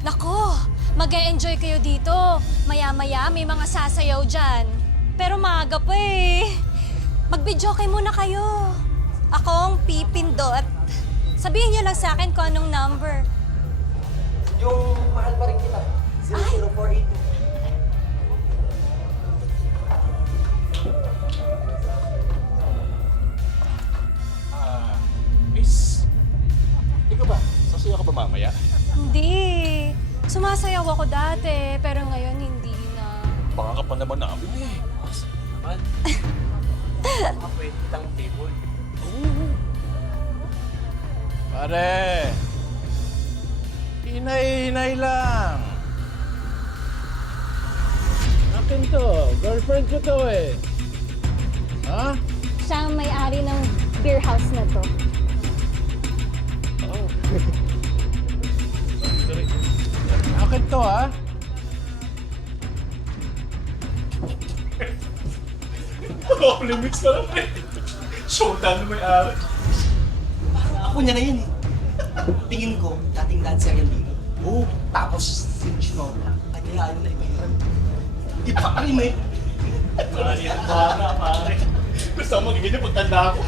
Nako, mag-e-enjoy kayo dito. Maya-maya may mga sasayaw dyan. Pero maaga pa eh. Mag-videoke muna kayo. Ako ang pipindot. Sabihin niyo lang sa akin kung anong number. Yung mahal pa rin kita. 00482. Miss, ikaw ba? Sasayaw ka ba mamaya? Hindi. Sumasayaw ako dati, pero ngayon hindi na. Baka ka pa naman namin eh. Naman. Baka pwede kitang table. Pare, hinay-hinay lang. Akin to, girlfriend ko to eh. Ha? Siya ang may-ari ng beer house na to. Oh. Sorry. Akin to ha? Holy mix ka lang eh. Showdown na may-ari. Ako niya na yun eh. Tingin ko, dating dancer yan dito. Oo. Tapos, sinishno na. Ay, kaya ayaw na iba yun. Iba ka rin eh. Pare. Gusto mo magiging pagtanda ako.